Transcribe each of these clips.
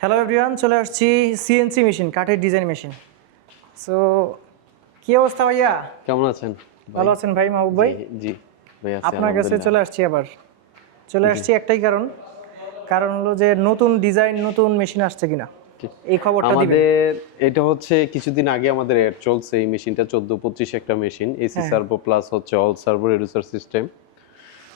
Hello everyone, চলে আসছি CNC machine, কাঠের ডিজাইন মেশিন। সো কি অবস্থা ভাইয়া? কেমন আছেন ভালো আছেন ভাই? মাহবুব ভাই, জি ভাই আছি আপনার কাছে আলহামদুলিল্লাহ। চলে আসছি আবার। চলে আসছি একটাই কারণ হলো যে নতুন ডিজাইন, নতুন মেশিন আসছে কিনা এই খবরটা দিবেন। আমাদের এটা হচ্ছে কিছুদিন আগে আমাদের এড চলছে এই মেশিনটা 14-25 একটা মেশিন এসি সার্ভো প্লাস হচ্ছে অল সার্ভো রিডিউসার সিস্টেম।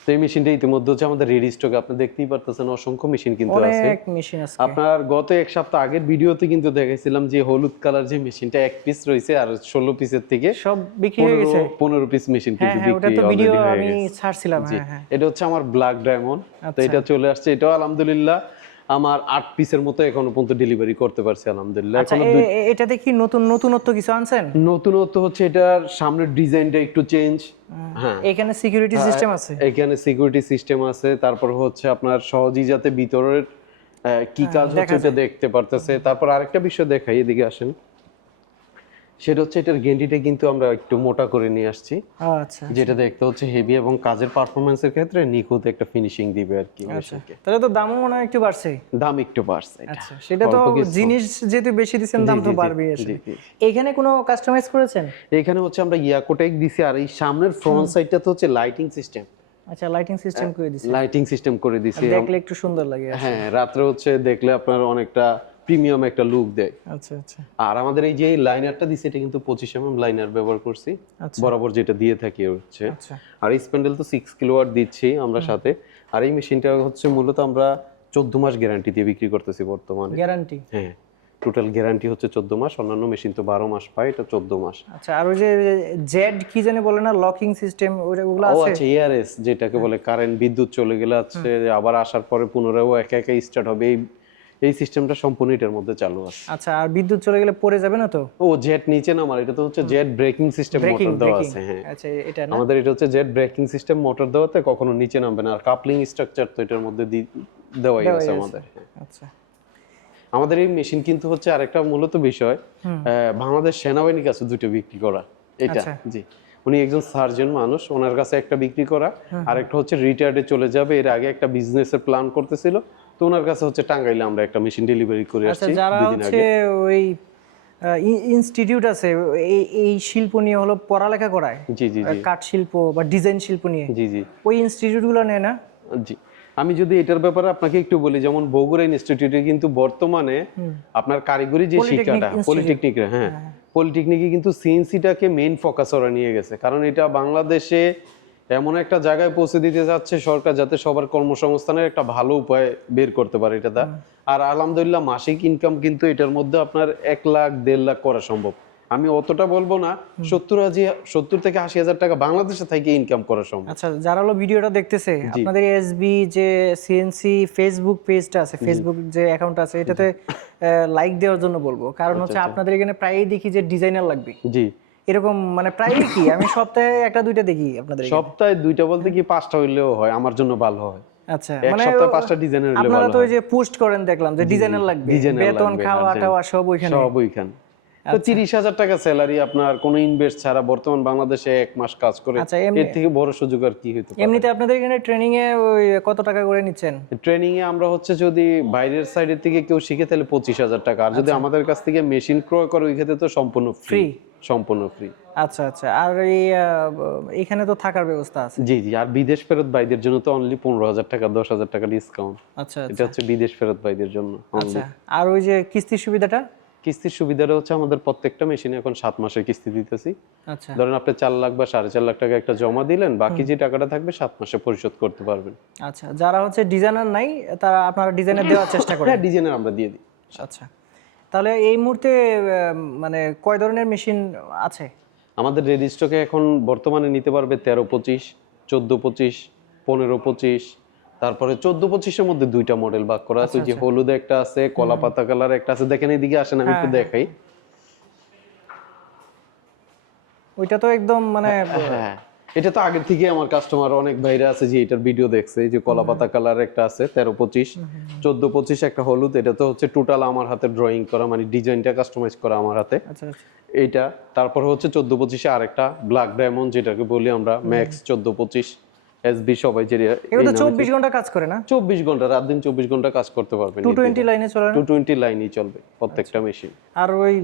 তো এই মেশিনটা ইতিমধ্যে হচ্ছে আমাদের রেডি স্টক, আপনি দেখতেই পারতেছেন অসংখ্য মেশিন কিন্তু আছে। অনেক মেশিন আছে। আপনার গত এক সপ্তাহ আগের ভিডিওতে কিন্তু দেখাইছিলাম যে হলুদ কালার যে মেশিনটা এক পিস রয়েছে আর 16 পিসের থেকে সব বিক্রি হয়ে গেছে। 15 পিস মেশিন হ্যাঁ কিন্তু হ্যাঁ, ওটা বিক্রি তো ভিডিও অলরেডি হয়ে আমি গেছে। ছাড়ছিলাম। জি, হ্যাঁ হ্যাঁ, এটা হচ্ছে আমার ব্ল্যাক ডায়মন্ড। তো আচ্ছা। এটা চলে আসছে, এটাও আলহামদুলিল্লাহ আমার 8 পিসের মতো এখনো পর্যন্ত ডেলিভারি করতে পারছি আলহামদুলিল্লাহ। আচ্ছা, এখনো এটাতে কি নতুনত্ব কিছু আনছেন? নতুনত্ব হচ্ছে এটার সামনের ডিজাইনটা একটু চেঞ্জ। হ্যাঁ, এখানে সিকিউরিটি সিস্টেম আছে। এখানে সিকিউরিটি সিস্টেম আছে, তারপর হচ্ছে আপনার সহজেই যাতে ভিতরের কি কাজ হচ্ছে এটা দেখতে পারতেছে। তারপর আরেকটা বিষয় দেখাই, এদিকে আসেন, সেটা হচ্ছে এটার গেন্ডিটা কিন্তু আমরা একটু মোটা করে নিয়ে আসছি, আচ্ছা, যেটা দেখতে হচ্ছে হেভি এবং কাজের পারফরম্যান্সের ক্ষেত্রে নিখুঁত একটা ফিনিশিং দিবে আর কি। তাহলে তো দামও মনে হয় একটু বাড়ছে। দাম একটু বাড়ছে। আচ্ছা, সেটা তো জিনিস যেহেতু বেশি দিচ্ছেন, দাম তো বাড়বেই আসলে। এখানে কোনো কাস্টমাইজ করেছেন? এখানে হচ্ছে আমরা ইয়াকোটেক দিছি, আর এই সামনের ফ্রন্ট সাইডটা তো হচ্ছে লাইটিং সিস্টেম। আচ্ছা, লাইটিং সিস্টেম করে দিছেন। লাইটিং সিস্টেম করে দিছি, দেখলে একটু সুন্দর লাগে। হ্যাঁ, রাত্রে হচ্ছে দেখলে আপনার অনেকটা প্রিমিয়াম একটা লুক দেয়। আচ্ছা আচ্ছা। আর আমাদের এই যে লাইনারটা দিছি এটা কিন্তু 25 লাইনার ব্যবহার করছি, বরাবর যেটা দিয়ে থাকি হচ্ছে। আর এই স্প্যান্ডেল তো 6 কিলোওয়াট দিচ্ছি আমরা সাথে। আর এই মেশিনটা হচ্ছে মূলত আমরা 14 মাস গ্যারান্টি দিয়ে বিক্রি করতেছি বর্তমানে। গ্যারান্টি? হ্যাঁ, টোটাল গ্যারান্টি হচ্ছে 14 মাস। অন্যান্য মেশিন তো 12 মাস পায়, এটা 14 মাস। আচ্ছা, আর ওই যে জেড কি জানি বলে না, লকিং সিস্টেম, ওগুলো ও আছে? আচ্ছা, এআরএস যেটাকে বলে, কারেন্ট বিদ্যুৎ চলে গেলে আছে আবার আসার পরে পুনরায় একা একা স্টার্ট হবে, এই সিস্টেমটা সম্পূর্ণ এটার মধ্যে চালু আছে। আচ্ছা, আর বিদ্যুৎ চলে গেলে পড়ে যাবে না তো? ও জেট নিচে নামার, এটা তো হচ্ছে জেট ব্রেকিং সিস্টেম মোটর দেওয়া আছে। হ্যাঁ, আচ্ছা, এটা না, আমাদের এটা হচ্ছে জেট ব্রেকিং সিস্টেম মোটর দেওয়াতে কখনো নিচে নামবে না। আর কাপলিং স্ট্রাকচার তো এটার মধ্যে দেওয়াই আছে আমাদের। আচ্ছা। আমাদের এই মেশিন কিন্তু হচ্ছে আরেকটা মূলত বিষয়, বাংলাদেশ সেনাবাহিনীর কাছে দুটো বিক্রি করা এটা। জি, উনি একজন সার্জন মানুষ, ওনার কাছে একটা বিক্রি করা, আরেকটা হচ্ছে রিটায়ার্ডে চলে যাবে, এর আগে একটা বিজনেসের প্ল্যান করতেছিল, তো ওনার কাছে হচ্ছে টাঙ্গাইলে আমরা একটা মেশিন ডেলিভারি করে আসছি যারা 2 দিন হচ্ছে আগে। ওই ইনস্টিটিউট আছে এই শিল্প নিয়ে হলো পড়ালেখা করায়, জি জি জি, কাঠ শিল্প বা ডিজাইন শিল্প নিয়ে, জি জি ওই ইনস্টিটিউটগুলো নেয় না? জি, আমি যদি এটার ব্যাপারে আপনাকে একটু বলি, যেমন বগুড়া ইনস্টিটিউটে কিন্তু বর্তমানে আপনার কারিগরি যে শিক্ষাটা, পলিটেকনিক, হ্যাঁ পলিটেকনিকে কিন্তু সিএনসিটাকে মেইন ফোকাস ওরা নিয়ে গেছে, কারণ এটা বাংলাদেশে এমন একটা জায়গায় পৌঁছে দিতে যাচ্ছে সরকার, যাতে সবার কর্মসংস্থানের একটা ভালো উপায় বের করতে পারে এটা। আর আলহামদুলিল্লাহ মাসিক ইনকাম কিন্তু এটার মধ্যে আপনার 1 লাখ 1.5 লাখ করা সম্ভব। আমি অতটা বলবো না, 70 থেকে 80 হাজার টাকা বাংলাদেশে থেকে ইনকাম করা সম্ভব। আচ্ছা, যারা হলো ভিডিওটা দেখতেছে, আপনাদের এসবি যে সিএনসি ফেসবুক পেজটা আছে, ফেসবুক যে অ্যাকাউন্ট আছে, এটাতে লাইক দেওয়ার জন্য বলবো, কারণ হচ্ছে আপনাদের এখানে প্রায়ই দেখি যে ডিজাইনার লাগবে। জি, এরকম মানে প্রায়ই কি আমি সপ্তাহে একটা দুইটা দেখি আপনাদের এখানে। সপ্তাহে 2টা বলতে কি 5টা হইলেও হয়, আমার জন্য ভালো হয়। আচ্ছা, এক মানে সপ্তাহে 5টা ডিজাইনার হইলে আপনারা ভালো তো হয়। ওই যে পোস্ট করেন, দেখলাম যে ডিজাইনার লাগবে, বেতন খাওয়া টাওয়া সব ওইখানে। সব ওইখানে। তো 30,000 টাকা স্যালারি, আপনার কোনো ইনভেস্ট ছাড়া বর্তমান বাংলাদেশে 1 মাস কাজ করে, এর থেকে বড় সুযোগ আর কি হইতে পারে? এমনিতে আপনাদের এখানে ট্রেনিং এ ওই কত টাকা করে নিচ্ছেন? ট্রেনিং এ আমরা হচ্ছে যদি বাইরের সাইডের থেকে কেউ শিখে তাহলে 25,000 টাকা, আর যদি আমাদের কাছ থেকে মেশিন ক্রয় করে ওই ক্ষেত্রে তো সম্পূর্ণ ফ্রি, সম্পূর্ণ ফ্রি। আচ্ছা আচ্ছা, আর এখানে তো থাকার ব্যবস্থা আছে? জি জি, আর বিদেশ ফেরত ভাইদের জন্য তো অনলি 15,000 টাকা, 10,000 টাকা ডিসকাউন্ট। আচ্ছা, এটা হচ্ছে বিদেশ ফেরত ভাইদের জন্য। আচ্ছা, আর ওই যে কিস্তির সুবিধাটা? কিস্তির সুবিধাটা হচ্ছে আমাদের প্রত্যেকটা মেশিনে এখন 7 মাসের কিস্তি দিতেছি। আচ্ছা, ধরেন আপনি 4 লাখ বা 4.5 লাখ টাকা একটা জমা দিলেন, বাকি যে টাকাটা থাকবে 7 মাসে পরিশোধ করতে পারবেন। আচ্ছা, যারা হচ্ছে ডিজাইনার নাই, তারা আপনারা ডিজাইনার দেওয়ার চেষ্টা করেন? হ্যাঁ, ডিজাইনার আমরা দিয়ে দিই। আচ্ছা, তাহলে এই মুহূর্তে মানে কয় ধরনের মেশিন আছে আমাদের রেডি স্টকে? এখন বর্তমানে নিতে পারবে 13-25, 14-25, 15-25, তারপরে 14-25 এর মধ্যে 2টা মডেল ভাগ করা আছে, যে হলুদ একটা আছে, কলা পাতা কালার একটা আছে। দেখেন এদিকে আসেন, আমি একটু দেখাই। ওইটা তো একদম মানে, হ্যাঁ, এটা তো আগের থেকে আমার কাস্টমার অনেক ভাইরা আছে যে এটার ভিডিও দেখছে। এই যে কলা পাতা কালার একটা আছে 13-25, 14-25 একটা হলুদ, এটা তো হচ্ছে টোটাল আমার হাতে ড্রয়িং করা, মানে ডিজাইনটা কাস্টমাইজ করা আমার হাতে। আচ্ছা আচ্ছা, এইটা। তারপর হচ্ছে 14-25 আরেকটা ব্ল্যাক ডায়মন্ড, যেটাকে বলি আমরা ম্যাক্স 14-25, এসবি সবাই যে এগুলো তো 24 ঘন্টা কাজ করে না? 24 ঘন্টা, রাত দিন 24 ঘন্টা কাজ করতে পারবেন। 220 লাইনে চলে না? 220 লাইনই চলবে প্রত্যেকটা মেশিন। আর ওই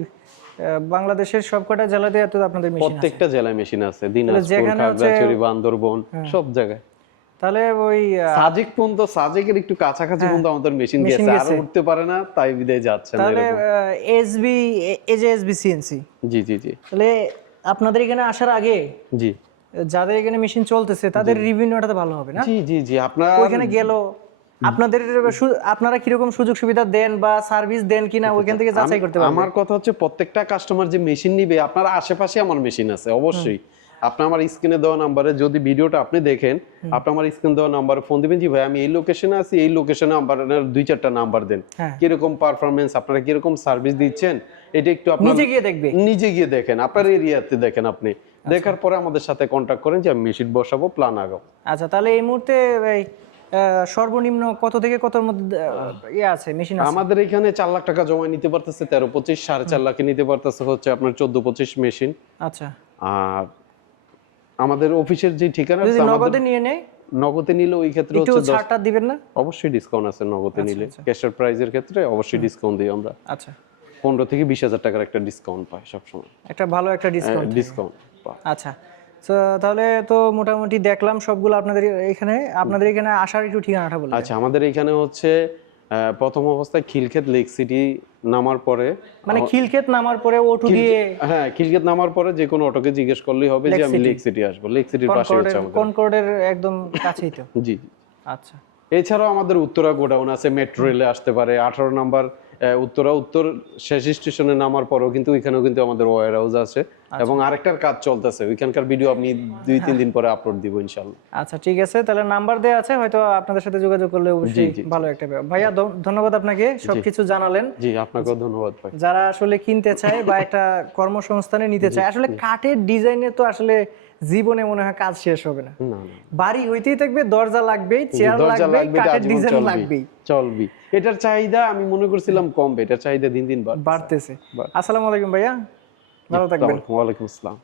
বাংলাদেশের সবকটা জেলাতে এত আপনাদের মেশিন আছে? প্রত্যেকটা জেলায় মেশিন আছে, দিনাজপুর, খাগড়াছড়ি, বান্দরবন, সব জায়গায়। তাহলে ওই সাজেক পর্যন্ত, সাজেকের একটু কাছাকাছি পর্যন্ত আমাদের মেশিন গেছে, আর উঠতে পারে না, তাই বিদায় যাচ্ছে না। তাহলে এসবি, এই যে এসবি সিএনসি, জি জি জি, তাহলে আপনাদের এখানে আসার আগে জি যাদের এখানে মেশিন চলতেছে তাদের রিভিউটা তো ভালো হবে না? জি জি জি, আপনার ওইখানে গেল আপনাদের আপনারা কিরকম সুযোগ সুবিধা দেন বা সার্ভিস দেন কিনা ওইখান থেকে যাচাই করতে পারবেন। আমার কথা হচ্ছে প্রত্যেকটা কাস্টমার যে মেশিন নিবে, আপনার আশেপাশে আমার মেশিন আছে অবশ্যই। আপনি আমার স্ক্রিনে দেওয়া নাম্বারে যদি ভিডিওটা আপনি দেখেন, আপনি আমার স্ক্রিনে দেওয়া নাম্বারে ফোন দিবেন, জি ভাই আমি এই লোকেশনে আছি, এই লোকেশনে আমার 2-4টা নাম্বার দেন, কিরকম পারফরমেন্স, আপনারা কিরকম সার্ভিস দিচ্ছেন, এটা একটু আপনি নিজে গিয়ে দেখবে, নিজে গিয়ে দেখেন, আপনার এরিয়াতে দেখেন, আপনি দেখার পরে আমাদের সাথে কন্টাক্ট করেন যে আমি মেশিন বসাবো, প্ল্যান আগাও। আচ্ছা, তাহলে এই মুহূর্তে সর্বনিম্ন কত থেকে কতর মধ্যে ইয়ে আছে মেশিন আছে? আমাদের এখানে 4 লাখ টাকা জমা নিতে পারতেছে 13-25, 4.5 লাখে নিতে পারতেছে হচ্ছে আপনার 14-25 মেশিন। আচ্ছা, আর আমাদের অফিসের যে ঠিকানা যদি নগদে নিয়ে নেয়, নগদে নিলে ওই ক্ষেত্রে একটু হচ্ছে ছাড়টা দিবেন না? অবশ্যই ডিসকাউন্ট আছে নগদে নিলে, ক্যাশের প্রাইজের ক্ষেত্রে অবশ্যই ডিসকাউন্ট দিই আমরা। আচ্ছা, 15 থেকে 20,000 টাকার একটা ডিসকাউন্ট পাই সব সময়, একটা ভালো একটা ডিসকাউন্ট। পাই। আচ্ছা, তো তাহলে তো মোটামুটি দেখলাম সবগুলো আপনাদের এখানে। আপনাদের এখানে আসার একটু ঠিকানাটা বলুন। আচ্ছা, আমাদের এখানে হচ্ছে প্রথম অবস্থায় খিলক্ষেত লেক সিটি নামার পরে, মানে খিলক্ষেত নামার পরে অটো দিয়ে, হ্যাঁ খিলক্ষেত নামার পরে যে কোনো অটোকে জিজ্ঞেস করলেই হবে যে আমি লেক সিটি আসবো। লেক সিটির পাশে হচ্ছে আমাদের কনকর্ডের একদম কাছেই তো। জি। আচ্ছা, এছাড়াও আমাদের উত্তরা গোডাউন আছে, মেট্রো রেলে আসতে পারে। 18 নাম্বার উত্তর শেষ স্টেশনে নামার পরেও কিন্তু ওইখানেও কিন্তু আমাদের ওয়্যার হাউস আছে, এবং আরেকটার কাজ চলতেছে, ওইখানকার ভিডিও আপনি 2-3 দিন পরে আপলোড দিব ইনশাআল্লাহ। আচ্ছা ঠিক আছে, তাহলে নাম্বার দেওয়া আছে, হয়তো আপনাদের সাথে যোগাযোগ করলে অবশ্যই ভালো একটা ব্যাপার। ভাইয়া ধন্যবাদ আপনাকে, সবকিছু জানালেন। জি, আপনাকেও ধন্যবাদ ভাই। যারা আসলে কিনতে চায় বা একটা কর্মসংস্থানে নিতে চায়, আসলে কাঠের ডিজাইনে তো আসলে জীবনে মনে হয় কাজ শেষ হবে না। বাড়ি হইতেই থাকবে, দরজা লাগবেই, চেয়ার লাগবে, কাঠের ডিজাইন লাগবেই, চলবে। এটার চাহিদা আমি মনে করছিলাম কম, এটার চাহিদা দিন দিন বাড়তেছে। আসসালামু আলাইকুম ভাইয়া, ভালো থাকবেন। ওয়ালাইকুম আসসালাম।